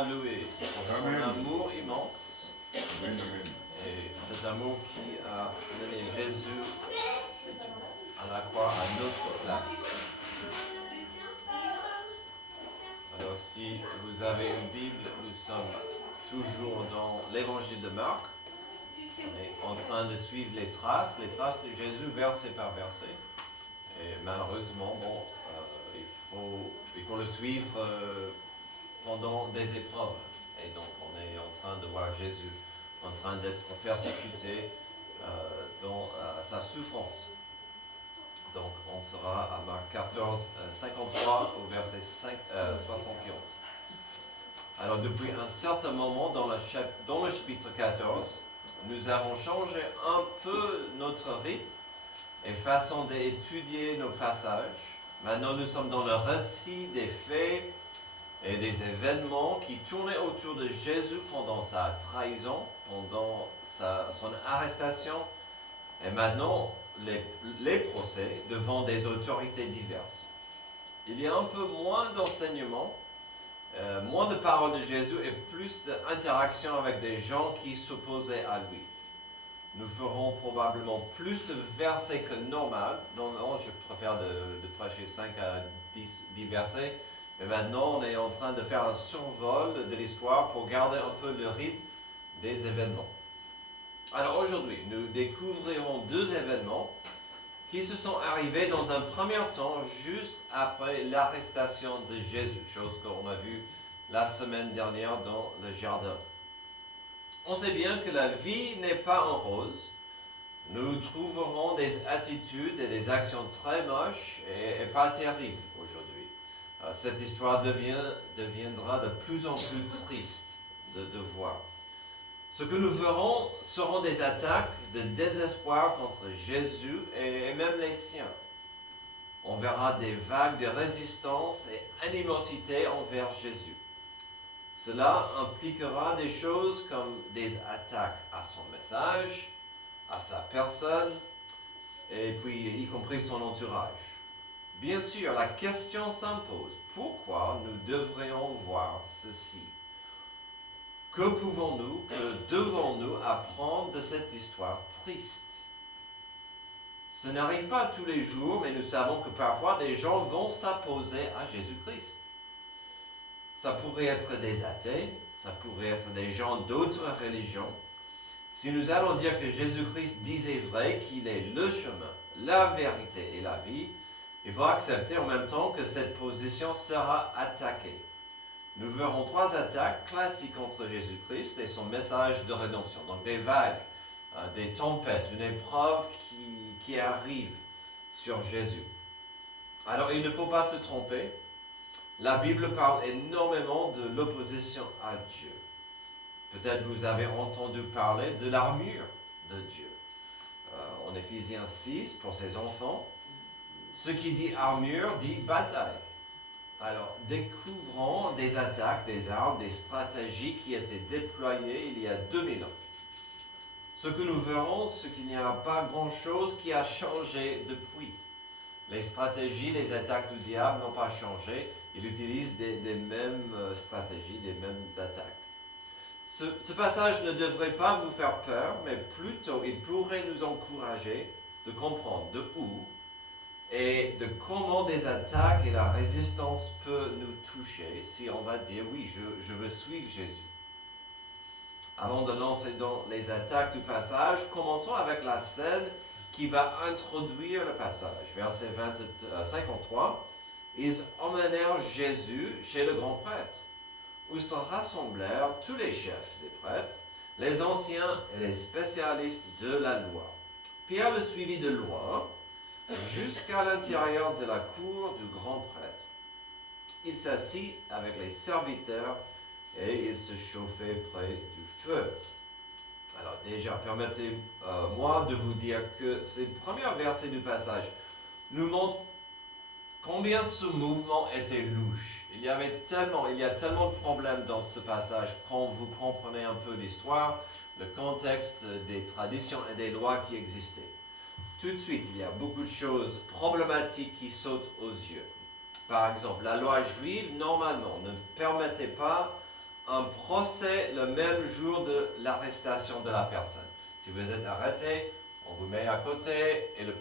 soit loué pour son Amen. amour immense. Amen, amen. Et cet amour qui a mené Jésus à la croix à notre place. Alors si vous avez une Bible, nous sommes toujours dans l'évangile de Marc. On est en train de suivre les traces de Jésus verset par verset. Et malheureusement, il faut le suivre pendant des épreuves. Et donc on est en train de voir Jésus en train d'être persécuté dans sa souffrance. Donc on sera à Marc 14, 53 au verset 71. Alors depuis un certain moment dans le chapitre 14, nous avons changé un peu notre rythme et façon d'étudier nos passages. Maintenant nous sommes dans le récit des faits et des événements qui tournaient autour de Jésus pendant sa trahison, pendant son arrestation, et maintenant les procès devant des autorités diverses. Il y a un peu moins d'enseignements, moins de paroles de Jésus et plus d'interaction avec des gens qui s'opposaient à lui. Nous ferons probablement plus de versets que normal. Normalement, je préfère de prêcher 5 à 10 versets. Mais maintenant, on est en train de faire un survol de l'histoire pour garder un peu le rythme des événements. Alors aujourd'hui, nous découvrirons 2 événements qui se sont arrivés dans un premier temps juste après l'arrestation de Jésus, chose qu'on a vue la semaine dernière dans le jardin. On sait bien que la vie n'est pas en rose. Nous trouverons des attitudes et des actions très moches et pas terribles aujourd'hui. Cette histoire deviendra de plus en plus triste de voir. Ce que nous verrons seront des attaques de désespoir contre Jésus et même les siens. On verra des vagues de résistance et animosité envers Jésus. Cela impliquera des choses comme des attaques à son message, à sa personne, et puis y compris son entourage. Bien sûr, la question s'impose, pourquoi nous devrions voir ceci? Que pouvons-nous, que devons-nous apprendre de cette histoire triste? Ce n'arrive pas tous les jours, mais nous savons que parfois des gens vont s'opposer à Jésus-Christ. Ça pourrait être des athées, ça pourrait être des gens d'autres religions. Si nous allons dire que Jésus-Christ disait vrai, qu'il est le chemin, la vérité et la vie, il faut accepter en même temps que cette position sera attaquée. Nous verrons 3 attaques classiques contre Jésus-Christ et son message de rédemption. Donc des vagues, des tempêtes, une épreuve qui arrive sur Jésus. Alors il ne faut pas se tromper. La Bible parle énormément de l'opposition à Dieu. Peut-être vous avez entendu parler de l'armure de Dieu. En Éphésiens 6, pour ses enfants, ce qui dit armure dit bataille. Alors, découvrons des attaques, des armes, des stratégies qui étaient déployées il y a 2000 ans. Ce que nous verrons, c'est qu'il n'y a pas grand-chose qui a changé depuis. Les stratégies, les attaques du diable n'ont pas changé. Il utilise des mêmes stratégies, des mêmes attaques. Ce passage ne devrait pas vous faire peur, mais plutôt il pourrait nous encourager de comprendre de où et de comment des attaques et la résistance peuvent nous toucher si on va dire oui, je veux suivre Jésus. Avant de lancer dans les attaques du passage, commençons avec la scène qui va introduire le passage. Verset 53. Ils emmenèrent Jésus chez le grand prêtre, où se rassemblèrent tous les chefs des prêtres, les anciens et les spécialistes de la loi. Pierre le suivit de loin, jusqu'à l'intérieur de la cour du grand prêtre. Il s'assit avec les serviteurs et il se chauffait près du feu. Alors déjà, permettez-moi de vous dire que ces premiers versets du passage nous montrent combien ce mouvement était louche. Il y a tellement de problèmes dans ce passage quand vous comprenez un peu l'histoire, le contexte des traditions et des lois qui existaient. Tout de suite, il y a beaucoup de choses problématiques qui sautent aux yeux. Par exemple, la loi juive, normalement, ne permettait pas un procès le même jour de l'arrestation de la personne. Si vous êtes arrêté, on vous met à côté et le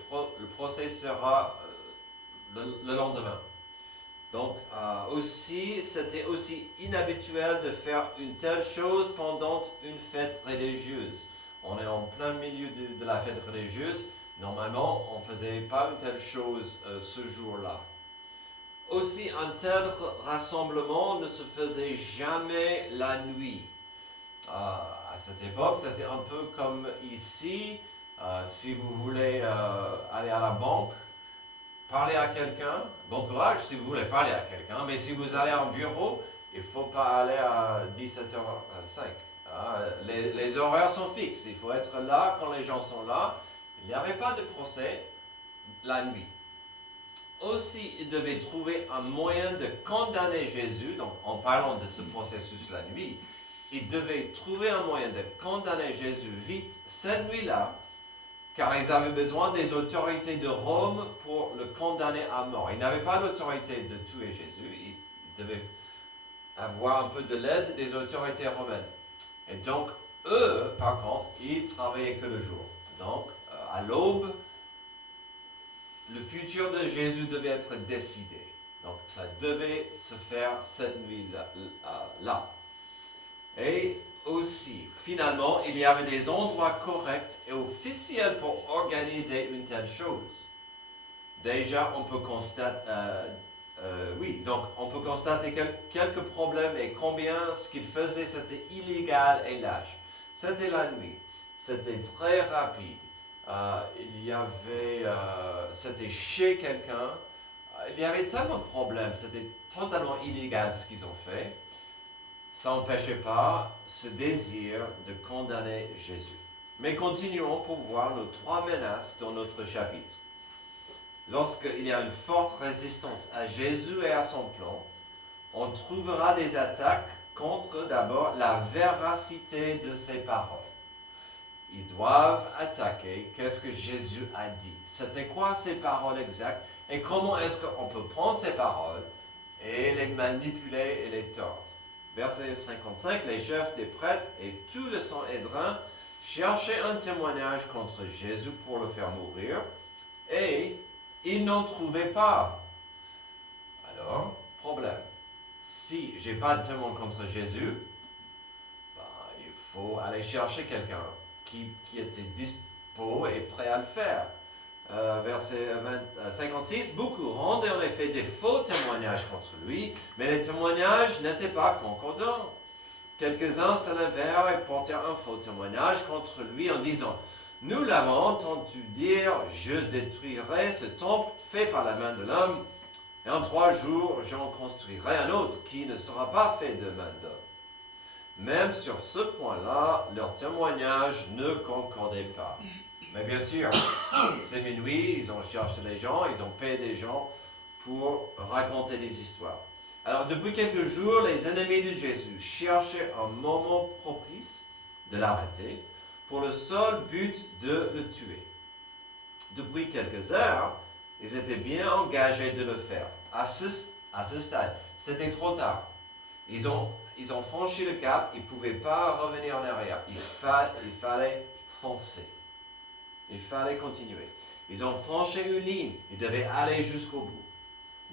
procès sera le lendemain. Donc c'était aussi inhabituel de faire une telle chose pendant une fête religieuse. On est en plein milieu de la fête religieuse. Normalement, on ne faisait pas une telle chose ce jour-là. Aussi, un tel rassemblement ne se faisait jamais la nuit. À cette époque, c'était un peu comme ici. Si vous voulez aller à la banque, parler à quelqu'un, bon courage si vous voulez parler à quelqu'un, mais si vous allez en bureau, il ne faut pas aller à 17h05. Les horaires sont fixes, il faut être là quand les gens sont là. Il n'y avait pas de procès la nuit. Aussi, il devait trouver un moyen de condamner Jésus, donc en parlant de ce processus la nuit, il devait trouver un moyen de condamner Jésus vite cette nuit-là, car ils avaient besoin des autorités de Rome pour le condamner à mort. Ils n'avaient pas l'autorité de tuer Jésus, ils devaient avoir un peu de l'aide des autorités romaines. Et donc, eux, par contre, ils travaillaient que le jour. Donc, à l'aube, le futur de Jésus devait être décidé. Donc, ça devait se faire cette nuit-là. Et aussi, finalement, il y avait des endroits corrects et officiels pour organiser une telle chose. Déjà, on peut constater, on peut constater quelques problèmes et combien ce qu'il faisait, c'était illégal et lâche. C'était la nuit, c'était très rapide. C'était chez quelqu'un. Il y avait tellement de problèmes, c'était totalement illégal ce qu'ils ont fait. Ça n'empêchait pas ce désir de condamner Jésus. Mais continuons pour voir nos 3 menaces dans notre chapitre. Lorsqu'il y a une forte résistance à Jésus et à son plan, on trouvera des attaques contre d'abord la véracité de ses paroles. Ils doivent attaquer qu'est-ce que Jésus a dit. C'était quoi ces paroles exactes et comment est-ce qu'on peut prendre ces paroles et les manipuler et les tordre. Verset 55, les chefs des prêtres et tout le Sanhédrin cherchaient un témoignage contre Jésus pour le faire mourir et ils n'en trouvaient pas. Alors, problème. Si je n'ai pas de témoin contre Jésus, il faut aller chercher quelqu'un qui était dispo et prêt à le faire. Verset 56, beaucoup rendaient en effet des faux témoignages contre lui, mais les témoignages n'étaient pas concordants. Quelques-uns se levèrent et portèrent un faux témoignage contre lui en disant, « Nous l'avons entendu dire, je détruirai ce temple fait par la main de l'homme, et en 3 jours j'en construirai un autre qui ne sera pas fait de main d'homme. » Même sur ce point-là, leur témoignage ne concordait pas. Mais bien sûr, c'est minuit, ils ont cherché les gens, ils ont payé des gens pour raconter des histoires. Alors, depuis quelques jours, les ennemis de Jésus cherchaient un moment propice de l'arrêter pour le seul but de le tuer. Depuis quelques heures, ils étaient bien engagés de le faire. À ce stade, c'était trop tard. Ils ont franchi le cap, ils ne pouvaient pas revenir en arrière. Il fallait foncer. Il fallait continuer. Ils ont franchi une ligne. Ils devaient aller jusqu'au bout.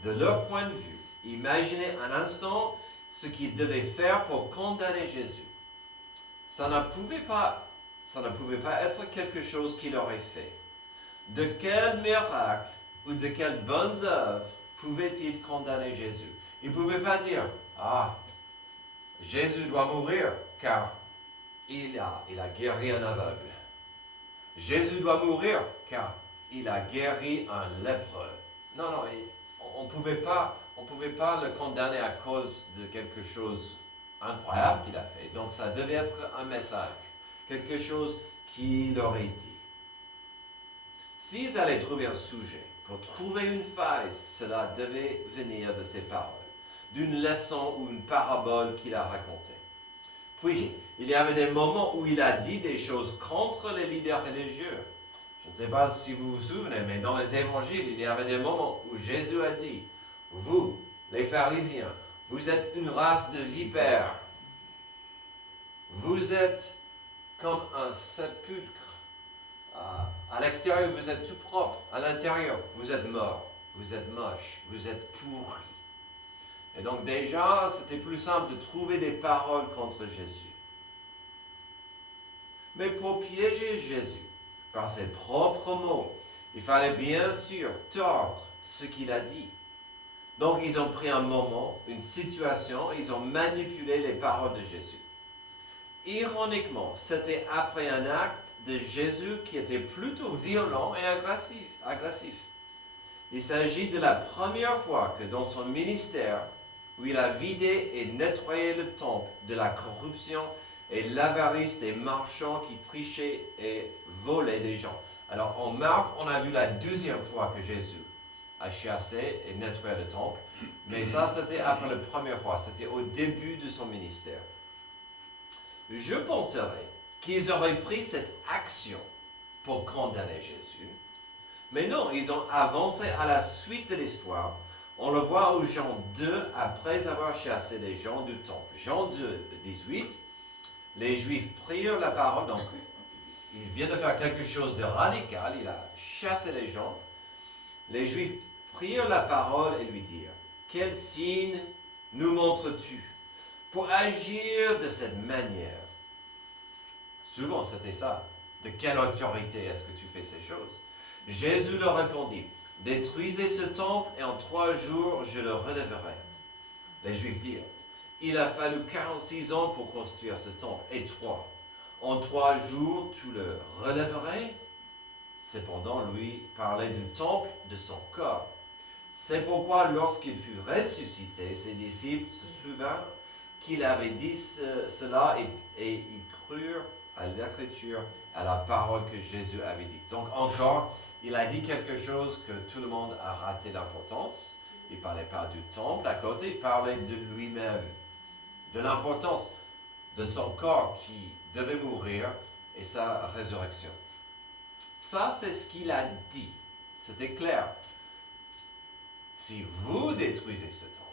De leur point de vue, imaginez un instant ce qu'ils devaient faire pour condamner Jésus. Ça ne pouvait pas être quelque chose qu'il aurait fait. De quel miracle ou de quelles bonnes œuvres pouvait-il condamner Jésus? Il ne pouvait pas dire, Jésus doit mourir car il a guéri un aveugle. Jésus doit mourir car il a guéri un lépreux. Non, on ne pouvait pas le condamner à cause de quelque chose incroyable qu'il a fait. Donc ça devait être un message, quelque chose qu'il aurait dit. S'ils allaient trouver un sujet pour trouver une faille, cela devait venir de ses paroles, d'une leçon ou une parabole qu'il a racontée. Puis, il y avait des moments où il a dit des choses contre les leaders religieux. Je ne sais pas si vous vous souvenez, mais dans les évangiles, il y avait des moments où Jésus a dit, « Vous, les pharisiens, vous êtes une race de vipères. » Vous êtes comme un sépulcre. À l'extérieur, vous êtes tout propre. À l'intérieur, vous êtes mort. Vous êtes moche. Vous êtes pourri. Et donc déjà, c'était plus simple de trouver des paroles contre Jésus. Mais pour piéger Jésus, par ses propres mots, il fallait bien sûr tordre ce qu'il a dit. Donc ils ont pris un moment, une situation, ils ont manipulé les paroles de Jésus. Ironiquement, c'était après un acte de Jésus qui était plutôt violent et agressif. Il s'agit de la première fois que dans son ministère, où il a vidé et nettoyé le temple de la corruption et l'avarice des marchands qui trichaient et volaient les gens. Alors en Marc, on a vu la deuxième fois que Jésus a chassé et nettoyé le temple, mais ça c'était après la première fois, c'était au début de son ministère. Je penserais qu'ils auraient pris cette action pour condamner Jésus, mais non, ils ont avancé à la suite de l'histoire. On le voit au Jean 2, après avoir chassé les gens du temple. Jean 2, 18, les Juifs prirent la parole, donc il vient de faire quelque chose de radical, il a chassé les gens. Les Juifs prirent la parole et lui dirent, « Quel signe nous montres-tu pour agir de cette manière ?» Souvent c'était ça. De quelle autorité est-ce que tu fais ces choses? Jésus leur répondit, « Détruisez ce temple et en 3 jours je le relèverai. » Les Juifs dirent, « Il a fallu 46 ans pour construire ce temple, et 3. En 3 jours tu le relèverais? » Cependant, lui parlait du temple de son corps. C'est pourquoi lorsqu'il fut ressuscité, ses disciples se souvinrent qu'il avait dit cela et ils crurent à l'écriture, à la parole que Jésus avait dite. Donc encore, il a dit quelque chose que tout le monde a raté d'importance. Il ne parlait pas du temple à côté, il parlait de lui-même, de l'importance de son corps qui devait mourir et sa résurrection. Ça, c'est ce qu'il a dit. C'était clair. Si vous détruisez ce temple,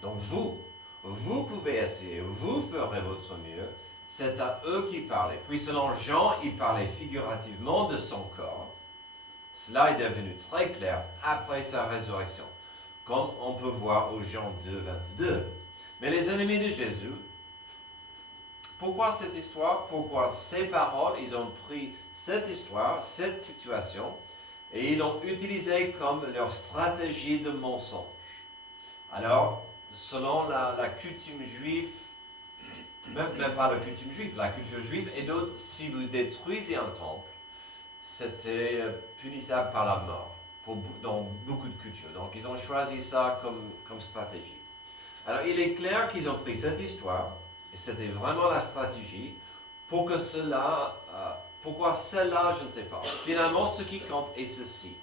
donc vous pouvez essayer, vous ferez votre mieux, c'est à eux qui parlaient. Puis selon Jean, il parlait figurativement de son corps. Cela est devenu très clair après sa résurrection, comme on peut voir au Jean 2, 22. Mais les ennemis de Jésus, pourquoi cette histoire? Pourquoi ces paroles? Ils ont pris cette histoire, cette situation, et ils l'ont utilisée comme leur stratégie de mensonge. Alors, selon la coutume juive, même pas la coutume juive, la culture juive et d'autres, si vous détruisez un temple, c'était punissable par la mort, dans beaucoup de cultures. Donc, ils ont choisi ça comme stratégie. Alors, il est clair qu'ils ont pris cette histoire, et c'était vraiment la stratégie, pour que cela, pourquoi cela, je ne sais pas. Finalement, ce qui compte est ceci.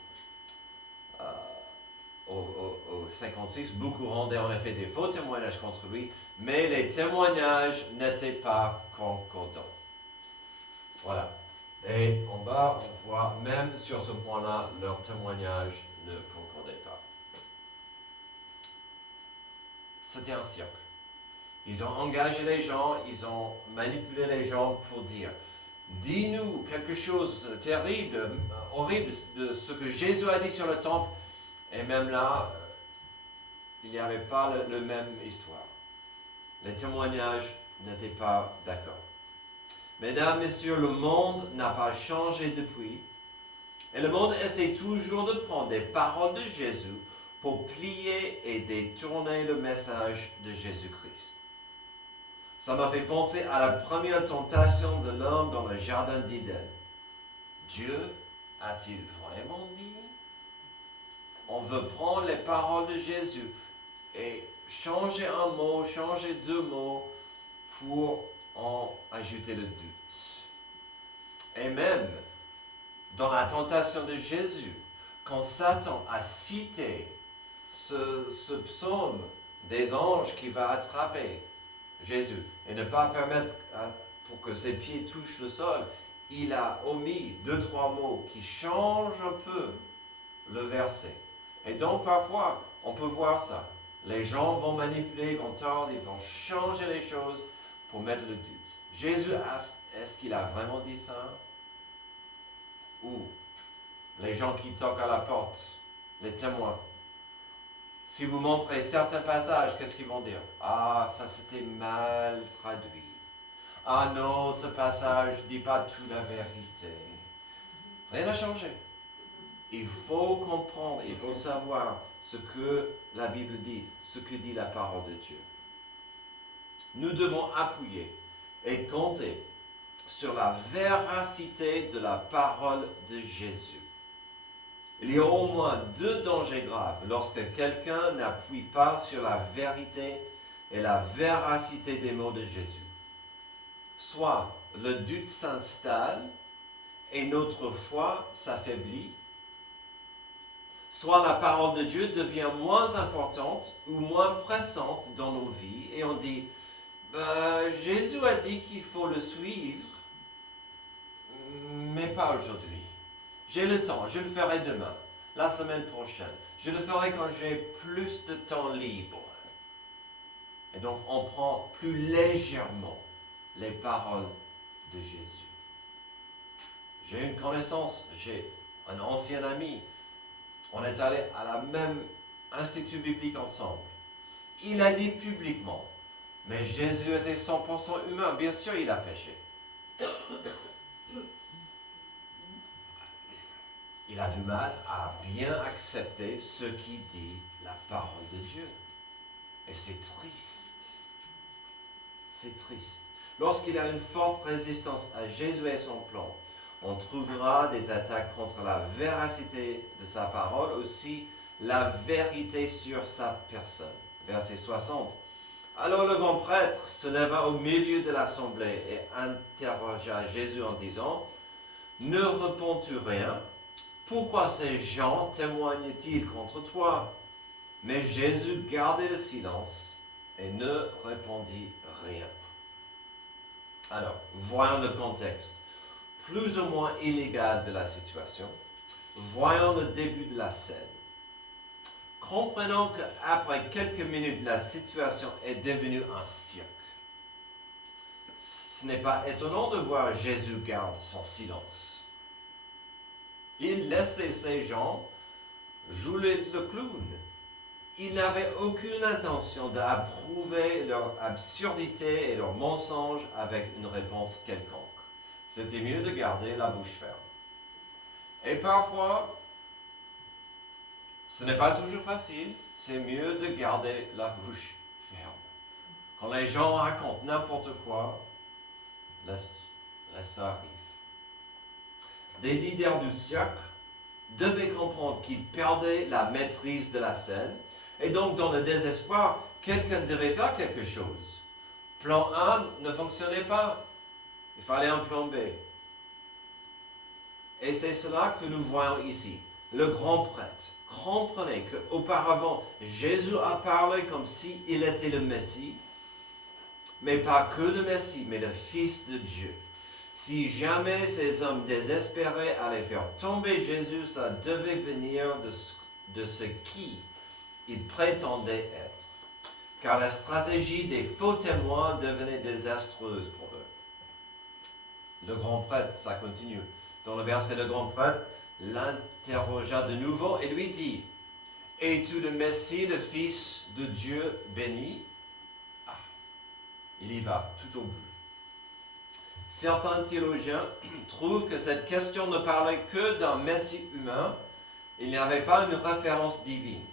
Au 56, beaucoup rendaient en effet des faux témoignages contre lui, mais les témoignages n'étaient pas concordants. Voilà. Et en bas, on voit même sur ce point-là, leurs témoignages ne concordaient pas. C'était un cirque. Ils ont engagé les gens, ils ont manipulé les gens pour dire, dis-nous quelque chose de terrible, horrible de ce que Jésus a dit sur le temple. Et même là, il n'y avait pas la même histoire. Les témoignages n'étaient pas d'accord. Mesdames, Messieurs, le monde n'a pas changé depuis. Et le monde essaie toujours de prendre des paroles de Jésus pour plier et détourner le message de Jésus-Christ. Ça m'a fait penser à la première tentation de l'homme dans le jardin d'Éden. Dieu a-t-il vraiment dit? On veut prendre les paroles de Jésus et changer un mot, changer 2 mots pour en ajouter le doute. Et même dans la tentation de Jésus, quand Satan a cité ce psaume des anges qui va attraper Jésus et ne pas permettre pour que ses pieds touchent le sol, il a omis 2-3 mots qui changent un peu le verset. Et donc parfois, on peut voir ça. Les gens vont manipuler, vont tordre, ils vont changer les choses pour mettre le doute. Jésus, est-ce qu'il a vraiment dit ça? Ou les gens qui toquent à la porte, les témoins, si vous montrez certains passages, qu'est-ce qu'ils vont dire? Ah, ça c'était mal traduit. Ah non, ce passage ne dit pas toute la vérité. Rien n'a changé. Il faut comprendre, il faut savoir ce que la Bible dit, ce que dit la parole de Dieu. Nous devons appuyer et compter sur la véracité de la parole de Jésus. Il y a au moins deux dangers graves lorsque quelqu'un n'appuie pas sur la vérité et la véracité des mots de Jésus. Soit le doute s'installe et notre foi s'affaiblit, soit la parole de Dieu devient moins importante ou moins pressante dans nos vies et on dit Jésus a dit qu'il faut le suivre, mais pas aujourd'hui. J'ai le temps, je le ferai demain, la semaine prochaine. Je le ferai quand j'ai plus de temps libre. Et donc on prend plus légèrement les paroles de Jésus. J'ai une connaissance, j'ai un ancien ami. On est allé à la même institut biblique ensemble. Il a dit publiquement, mais Jésus était 100% humain. Bien sûr, il a péché. Il a du mal à bien accepter ce qui dit la parole de Dieu. Et c'est triste. C'est triste. Lorsqu'il y a une forte résistance à Jésus et son plan, on trouvera des attaques contre la véracité de sa parole, aussi la vérité sur sa personne. Verset 60. Alors le grand prêtre se leva au milieu de l'assemblée et interrogea Jésus en disant, « Ne réponds-tu rien? Pourquoi ces gens témoignent-ils contre toi? » Mais Jésus gardait le silence et ne répondit rien. Alors, voyons le contexte plus ou moins illégal de la situation. Voyons le début de la scène. Comprenons qu'après quelques minutes, la situation est devenue un cirque. Ce n'est pas étonnant de voir Jésus garder son silence. Il laissait ces gens jouer le clown. Il n'avait aucune intention d'approuver leur absurdité et leur mensonge avec une réponse quelconque. C'était mieux de garder la bouche ferme. Et parfois, ce n'est pas toujours facile, c'est mieux de garder la bouche ferme. Quand les gens racontent n'importe quoi, laisse ça arrive. Les leaders du cirque devaient comprendre qu'ils perdaient la maîtrise de la scène, et donc dans le désespoir, quelqu'un devait faire quelque chose. Plan A ne fonctionnait pas. Il fallait un plan B. Et c'est cela que nous voyons ici. Le grand prêtre. Comprenez qu'auparavant, Jésus a parlé comme s'il était le Messie, mais pas que le Messie, mais le Fils de Dieu. Si jamais ces hommes désespérés allaient faire tomber Jésus, ça devait venir de ce qui il prétendait être. Car la stratégie des faux témoins devenait désastreuse pour eux. Le grand prêtre, ça continue. Dans le verset, le grand prêtre l'interrogea de nouveau et lui dit, « Es-tu le Messie, le Fils de Dieu béni ?» Ah, il y va tout au bout. Certains théologiens trouvent que cette question ne parlait que d'un Messie humain. Il n'y avait pas une référence divine.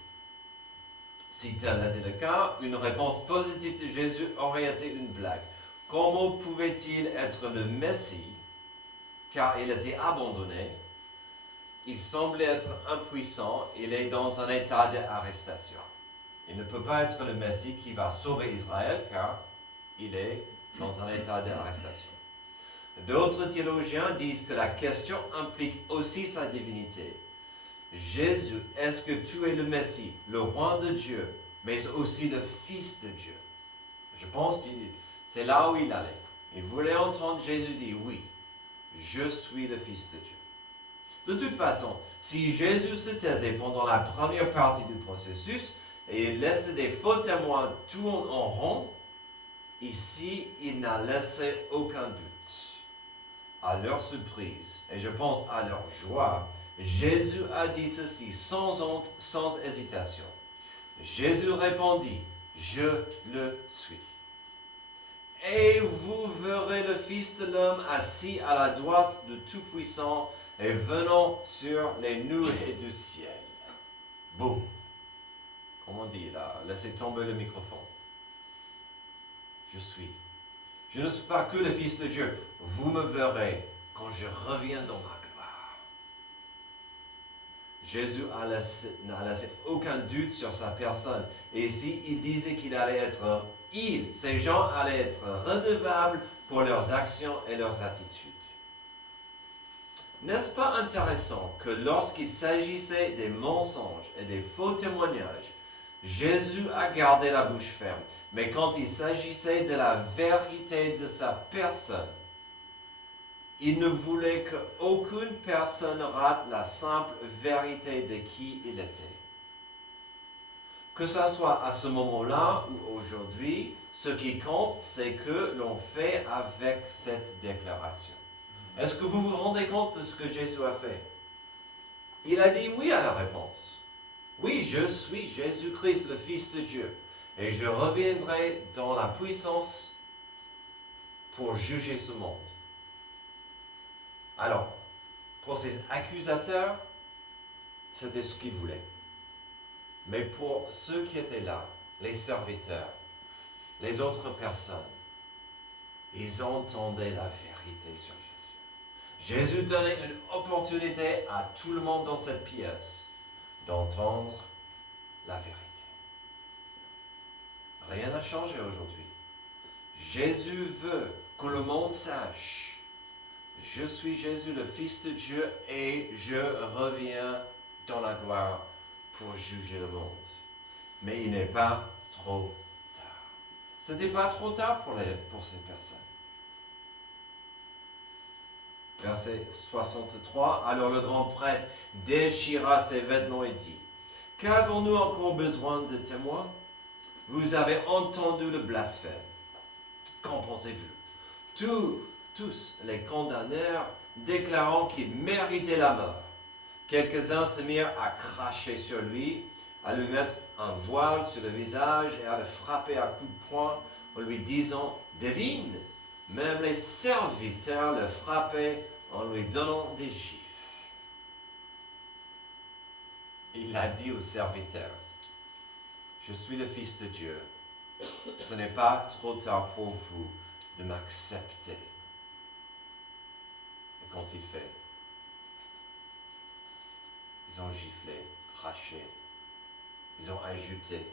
Si tel était le cas, une réponse positive de Jésus aurait été une blague. Comment pouvait-il être le Messie, car il était abandonné, il semblait être impuissant, il est dans un état d'arrestation. Il ne peut pas être le Messie qui va sauver Israël, car il est dans un état d'arrestation. D'autres théologiens disent que la question implique aussi sa divinité. Jésus, est-ce que tu es le Messie, le roi de Dieu, mais aussi le Fils de Dieu? Je pense que c'est là où il allait. Il voulait entendre Jésus dire, oui, je suis le Fils de Dieu. De toute façon, si Jésus se taisait pendant la première partie du processus et il laissait des faux témoins tourner en rond, ici, il n'a laissé aucun doute. À leur surprise, et je pense à leur joie, Jésus a dit ceci sans honte, sans hésitation. Jésus répondit, je le suis. Et vous verrez le Fils de l'homme assis à la droite du Tout-Puissant et venant sur les nuées du ciel. Boum. Comme on dit là, laissez tomber le microphone. Je suis. Je ne suis pas que le Fils de Dieu. Vous me verrez quand je reviens dans ma gloire. Jésus n'a laissé aucun doute sur sa personne. Et ici, il disait qu'il allait être, ces gens allaient être redevables pour leurs actions et leurs attitudes. N'est-ce pas intéressant que lorsqu'il s'agissait des mensonges et des faux témoignages, Jésus a gardé la bouche ferme. Mais quand il s'agissait de la vérité de sa personne, il ne voulait qu'aucune personne rate la simple vérité de qui il était. Que ce soit à ce moment-là ou aujourd'hui, ce qui compte, c'est que l'on fait avec cette déclaration. Est-ce que vous vous rendez compte de ce que Jésus a fait? Il a dit oui à la réponse. Oui, je suis Jésus-Christ, le Fils de Dieu, et je reviendrai dans la puissance pour juger ce monde. Alors, pour ces accusateurs, c'était ce qu'ils voulaient. Mais pour ceux qui étaient là, les serviteurs, les autres personnes, ils entendaient la vérité sur Jésus. Jésus donnait une opportunité à tout le monde dans cette pièce d'entendre la vérité. Rien n'a changé aujourd'hui. Jésus veut que le monde sache: je suis Jésus, le Fils de Dieu, et je reviens dans la gloire pour juger le monde. Mais il n'est pas trop tard. Ce n'était pas trop tard pour ces personnes. Verset 63, alors le grand prêtre déchira ses vêtements et dit: qu'avons-nous encore besoin de témoins? Vous avez entendu le blasphème. Qu'en pensez-vous? Tous les condamnèrent, déclarant qu'il méritait la mort. Quelques-uns se mirent à cracher sur lui, à lui mettre un voile sur le visage et à le frapper à coups de poing en lui disant: devine! Même les serviteurs le frappaient en lui donnant des gifles. Il a dit aux serviteurs: je suis le Fils de Dieu. Ce n'est pas trop tard pour vous de m'accepter. Et quand il fait, ils ont giflé, craché, ils ont ajouté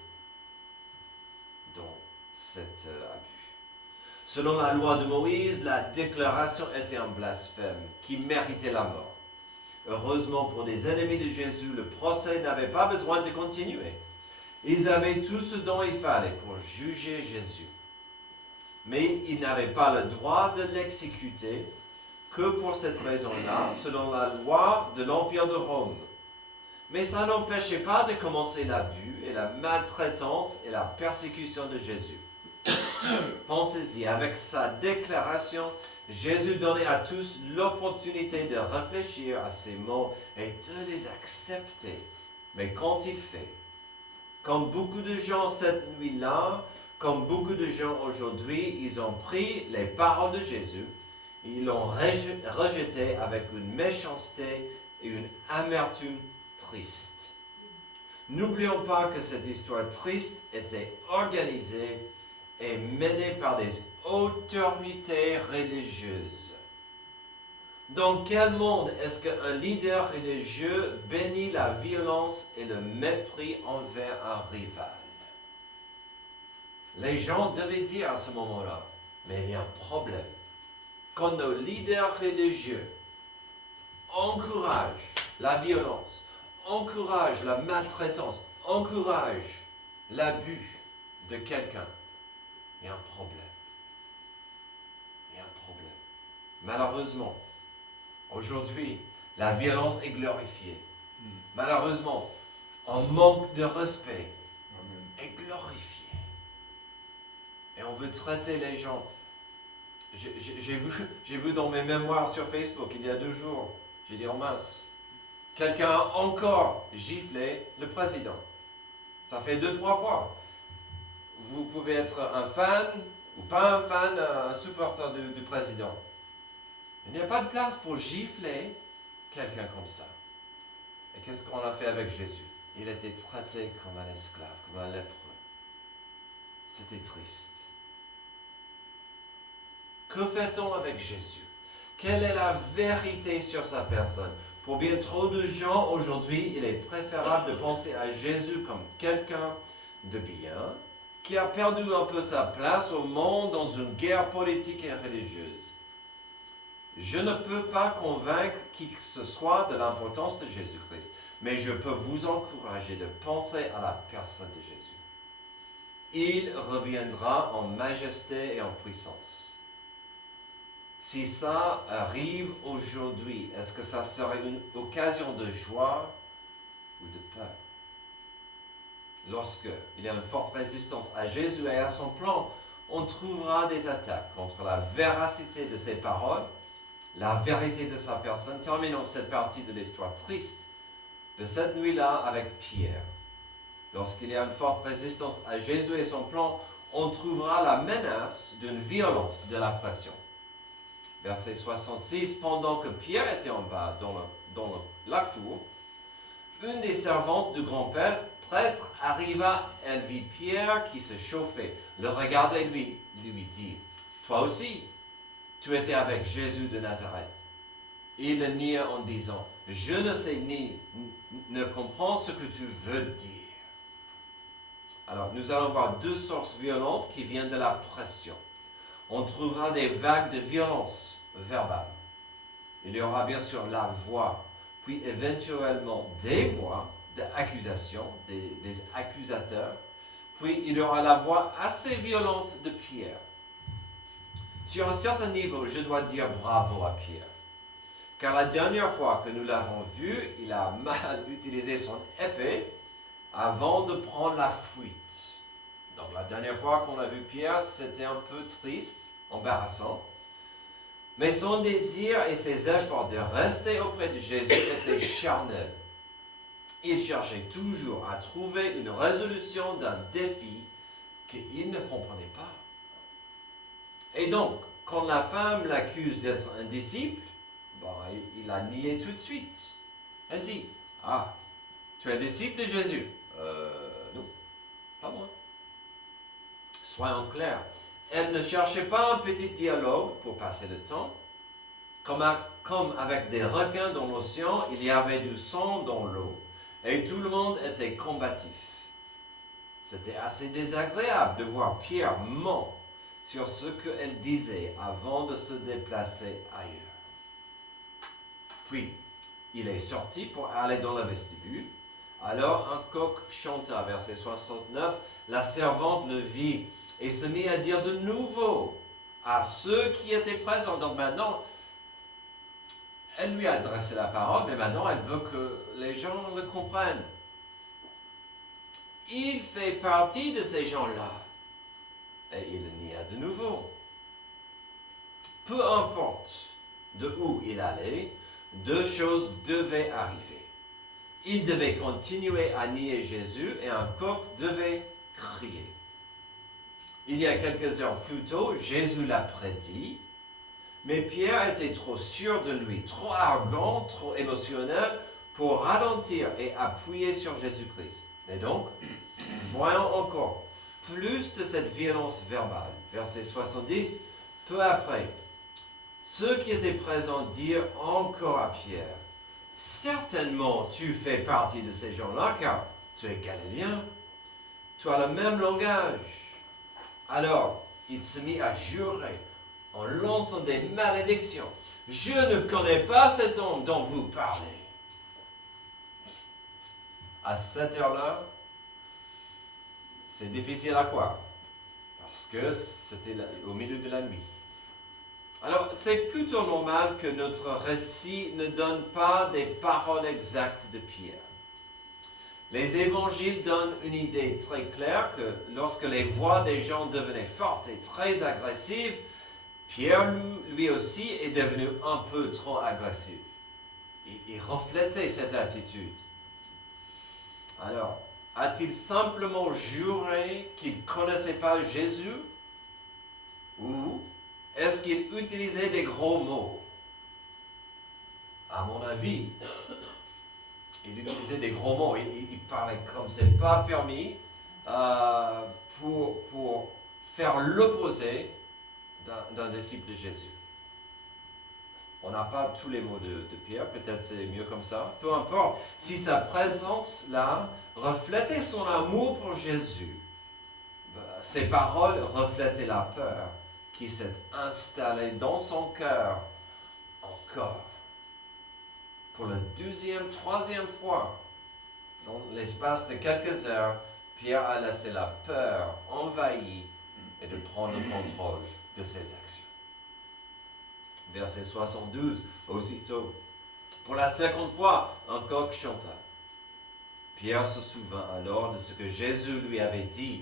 dans cet abus. Selon la loi de Moïse, la déclaration était un blasphème qui méritait la mort. Heureusement pour les ennemis de Jésus, le procès n'avait pas besoin de continuer. Ils avaient tout ce dont il fallait pour juger Jésus. Mais ils n'avaient pas le droit de l'exécuter que pour cette raison-là, selon la loi de l'Empire de Rome. Mais ça n'empêchait pas de commencer l'abus et la maltraitance et la persécution de Jésus. Pensez-y, avec sa déclaration, Jésus donnait à tous l'opportunité de réfléchir à ces mots et de les accepter. Mais quand il fait, comme beaucoup de gens cette nuit-là, comme beaucoup de gens aujourd'hui, ils ont pris les paroles de Jésus, ils l'ont rejeté avec une méchanceté et une amertume triste. N'oublions pas que cette histoire triste était organisée et menée par des autorités religieuses. Dans quel monde est-ce qu'un leader religieux bénit la violence et le mépris envers un rival? Les gens devaient dire à ce moment-là: mais il y a un problème. Quand nos leaders religieux encouragent la violence, encouragent la maltraitance, encouragent l'abus de quelqu'un, il y a un problème. Il y a un problème. Malheureusement, aujourd'hui, la violence est glorifiée. Malheureusement, un manque de respect est glorifié. Et on veut traiter les gens. J'ai vu dans mes mémoires sur Facebook, il y a 2 jours, j'ai dit, oh mince, quelqu'un a encore giflé le président. Ça fait 2-3 fois. Vous pouvez être un fan, ou pas un fan, un supporter du président. Il n'y a pas de place pour gifler quelqu'un comme ça. Et qu'est-ce qu'on a fait avec Jésus? Il était traité comme un esclave, comme un lépreux. C'était triste. Que fait-on avec Jésus? Quelle est la vérité sur sa personne? Pour bien trop de gens aujourd'hui, il est préférable de penser à Jésus comme quelqu'un de bien, qui a perdu un peu sa place au monde dans une guerre politique et religieuse. Je ne peux pas convaincre qui que ce soit de l'importance de Jésus-Christ, mais je peux vous encourager de penser à la personne de Jésus. Il reviendra en majesté et en puissance. Si ça arrive aujourd'hui, est-ce que ça serait une occasion de joie ou de peur? Lorsqu'il y a une forte résistance à Jésus et à son plan, on trouvera des attaques contre la véracité de ses paroles, la vérité de sa personne. Terminons cette partie de l'histoire triste de cette nuit-là avec Pierre. Lorsqu'il y a une forte résistance à Jésus et son plan, on trouvera la menace d'une violence de la pression. Verset 66, pendant que Pierre était en bas dans la cour, une des servantes du grand-père, prêtre, arriva, elle vit Pierre qui se chauffait, le regardait lui dit, « Toi aussi, tu étais avec Jésus de Nazareth. » Il le nia en disant, « Je ne sais ni ne comprends ce que tu veux dire. » Alors, nous allons voir 2 sources violentes qui viennent de la pression. On trouvera des vagues de violence verbale. Il y aura bien sûr la voix, puis éventuellement des voix d'accusation, des accusateurs, puis il y aura la voix assez violente de Pierre. Sur un certain niveau, je dois dire bravo à Pierre, car la dernière fois que nous l'avons vu, il a mal utilisé son épée avant de prendre la fuite. Donc la dernière fois qu'on a vu Pierre, c'était un peu triste, embarrassant. Mais son désir et ses efforts de rester auprès de Jésus étaient charnels. Il cherchait toujours à trouver une résolution d'un défi qu'il ne comprenait pas. Et donc, quand la femme l'accuse d'être un disciple, il a nié tout de suite. Elle dit, « Ah, tu es disciple de Jésus ?» Non, pas moi. Soyons clairs. Elle ne cherchait pas un petit dialogue pour passer le temps. Comme avec des requins dans l'océan, il y avait du sang dans l'eau. Et tout le monde était combatif. C'était assez désagréable de voir Pierre ment sur ce qu'elle disait avant de se déplacer ailleurs. Puis, il est sorti pour aller dans le vestibule. Alors un coq chanta, verset 69, la servante le vit et se mit à dire de nouveau à ceux qui étaient présents. Donc maintenant, elle lui a adressé la parole, mais maintenant elle veut que les gens le comprennent. Il fait partie de ces gens-là. Et il le nia de nouveau. Peu importe de où il allait, 2 choses devaient arriver. Il devait continuer à nier Jésus et un coq devait crier. Il y a quelques heures plus tôt, Jésus l'a prédit, mais Pierre était trop sûr de lui, trop arrogant, trop émotionnel pour ralentir et appuyer sur Jésus-Christ. Et donc, voyons encore plus de cette violence verbale. Verset 70, peu après, ceux qui étaient présents dirent encore à Pierre, « Certainement tu fais partie de ces gens-là, car tu es galiléen. Tu as le même langage. » Alors, il se mit à jurer en lançant des malédictions. « Je ne connais pas cet homme dont vous parlez. » À cette heure-là, c'est difficile à croire, parce que c'était au milieu de la nuit. Alors, c'est plutôt normal que notre récit ne donne pas des paroles exactes de Pierre. Les évangiles donnent une idée très claire que lorsque les voix des gens devenaient fortes et très agressives, Pierre, lui aussi, est devenu un peu trop agressif. Il reflétait cette attitude. Alors, a-t-il simplement juré qu'il ne connaissait pas Jésus? Ou est-ce qu'il utilisait des gros mots? À mon avis, il utilisait des gros mots. Il parlait comme c'est pas permis pour faire l'opposé d'un disciple de Jésus. On n'a pas tous les mots de Pierre, peut-être c'est mieux comme ça. Peu importe, si sa présence là reflétait son amour pour Jésus, ses paroles reflétaient la peur qui s'est installée dans son cœur encore. Pour la deuxième, troisième fois, dans l'espace de quelques heures, Pierre a laissé la peur envahir et de prendre le contrôle de ses actions. Verset 72, aussitôt, pour la seconde fois, un coq chanta. Pierre se souvint alors de ce que Jésus lui avait dit.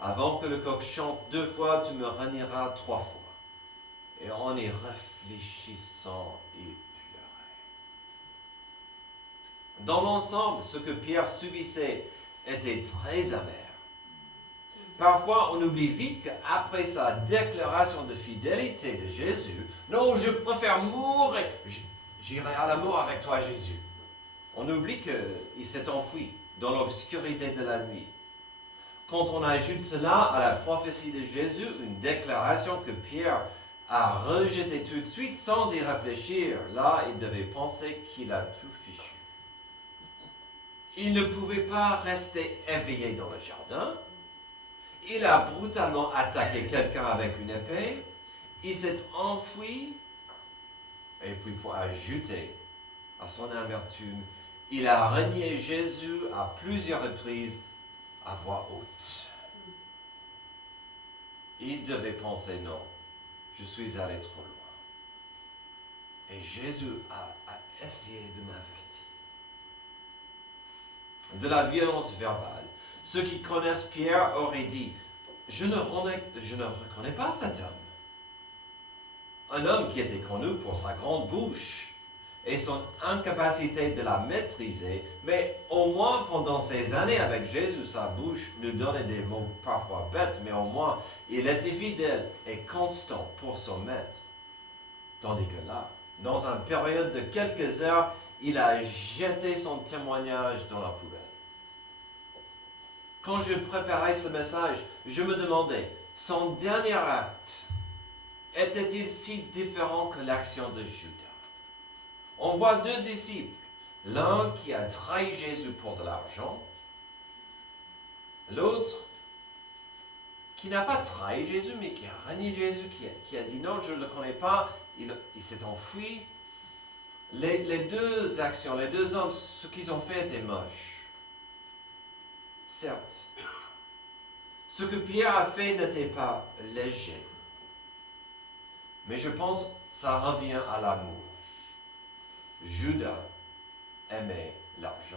Avant que le coq chante 2 fois, tu me renieras 3 fois. Et en y réfléchissant, il pleurait. Dans l'ensemble, ce que Pierre subissait était très amer. Parfois, on oublie vite qu'après sa déclaration de fidélité de Jésus, non, je préfère mourir, j'irai à la mort avec toi, Jésus. On oublie qu'il s'est enfui dans l'obscurité de la nuit. Quand on ajoute cela à la prophétie de Jésus, une déclaration que Pierre a rejetée tout de suite sans y réfléchir, là, il devait penser qu'il a tout fichu. Il ne pouvait pas rester éveillé dans le jardin. Il a brutalement attaqué quelqu'un avec une épée. Il s'est enfui. Et puis pour ajouter à son amertume, il a renié Jésus à plusieurs reprises à voix haute. Il devait penser, non, je suis allé trop loin. Et Jésus a essayé de m'avertir. De la violence verbale. Ceux qui connaissent Pierre auraient dit, je ne reconnais pas cet homme. Un homme qui était connu pour sa grande bouche et son incapacité de la maîtriser, mais au moins pendant ces années avec Jésus, sa bouche nous donnait des mots parfois bêtes, mais au moins il était fidèle et constant pour son maître. Tandis que là, dans une période de quelques heures, il a jeté son témoignage dans la poubelle. Quand je préparais ce message, je me demandais, son dernier acte était-il si différent que l'action de Judas? On voit 2 disciples, l'un qui a trahi Jésus pour de l'argent, l'autre qui n'a pas trahi Jésus, mais qui a renié Jésus, qui a dit non, je ne le connais pas, il s'est enfui. Les 2 actions, les 2 hommes, ce qu'ils ont fait était moche. Certes, ce que Pierre a fait n'était pas léger. Mais je pense que ça revient à l'amour. Judas aimait l'argent.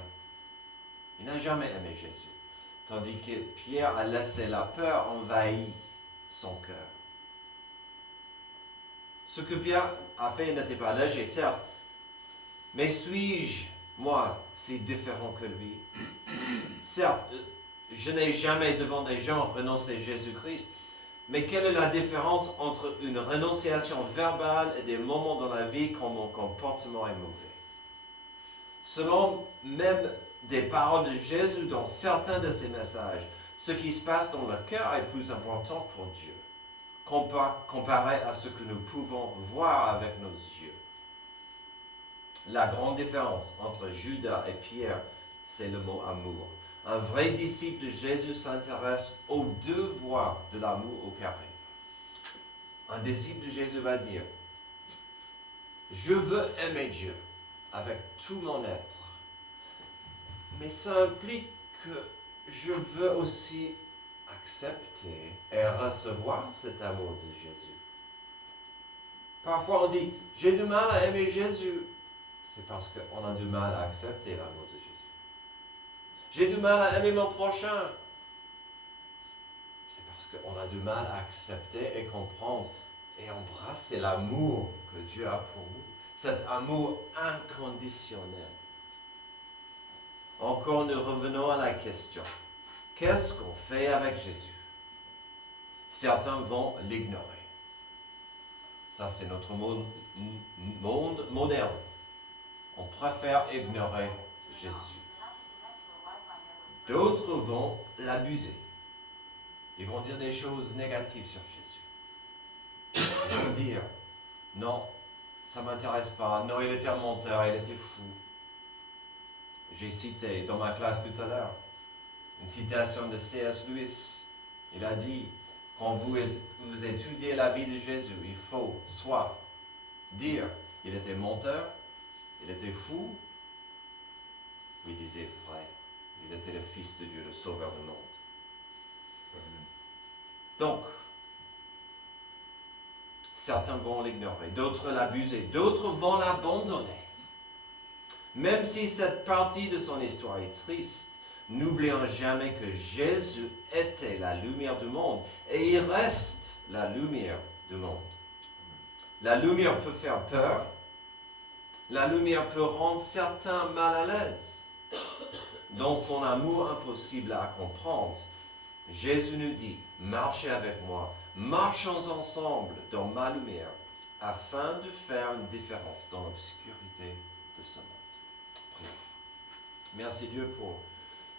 Il n'a jamais aimé Jésus. Tandis que Pierre a laissé la peur envahir son cœur. Ce que Pierre a fait n'était pas léger, certes. Mais suis-je, moi, si différent que lui? Certes, je n'ai jamais devant des gens renoncé à Jésus-Christ. Mais quelle est la différence entre une renonciation verbale et des moments dans la vie quand mon comportement est mauvais? Selon même des paroles de Jésus dans certains de ses messages, ce qui se passe dans le cœur est plus important pour Dieu, comparé à ce que nous pouvons voir avec nos yeux. La grande différence entre Judas et Pierre, c'est le mot amour. Un vrai disciple de Jésus s'intéresse aux 2 voies de l'amour opéré. Un disciple de Jésus va dire, je veux aimer Dieu avec tout mon être, mais ça implique que je veux aussi accepter et recevoir cet amour de Jésus. Parfois on dit, j'ai du mal à aimer Jésus. C'est parce qu'on a du mal à accepter l'amour de Jésus. J'ai du mal à aimer mon prochain. C'est parce qu'on a du mal à accepter et comprendre et embrasser l'amour que Dieu a pour nous. Cet amour inconditionnel. Encore, nous revenons à la question. Qu'est-ce qu'on fait avec Jésus? Certains vont l'ignorer. Ça, c'est notre monde moderne. On préfère ignorer Jésus. D'autres vont l'abuser. Ils vont dire des choses négatives sur Jésus. Ils vont dire, non, ça ne m'intéresse pas. Non, il était un menteur, il était fou. J'ai cité dans ma classe tout à l'heure une citation de C.S. Lewis. Il a dit, quand vous étudiez la vie de Jésus, il faut soit dire il était menteur, il était fou, ou il disait vrai. Il était le Fils de Dieu, le Sauveur du monde. Donc, certains vont l'ignorer, d'autres l'abuser, d'autres vont l'abandonner. Même si cette partie de son histoire est triste, n'oublions jamais que Jésus était la lumière du monde et il reste la lumière du monde. La lumière peut faire peur, la lumière peut rendre certains mal à l'aise. Dans son amour impossible à comprendre, Jésus nous dit, marchez avec moi, marchons ensemble dans ma lumière, afin de faire une différence dans l'obscurité de ce monde. Prions. Merci Dieu pour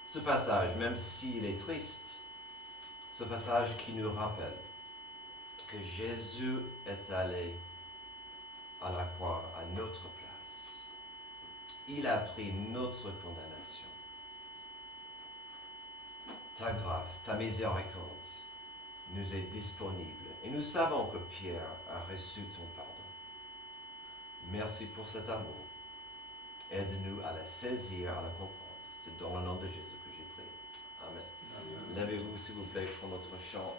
ce passage, même s'il est triste, ce passage qui nous rappelle que Jésus est allé à la croix à notre place. Il a pris notre condamnation. Ta grâce, ta miséricorde nous est disponible et nous savons que Pierre a reçu ton pardon. Merci pour cet amour. Aide-nous à la saisir, à la comprendre. C'est dans le nom de Jésus que j'ai prié. Amen. Levez-vous, s'il vous plaît, pour notre chant.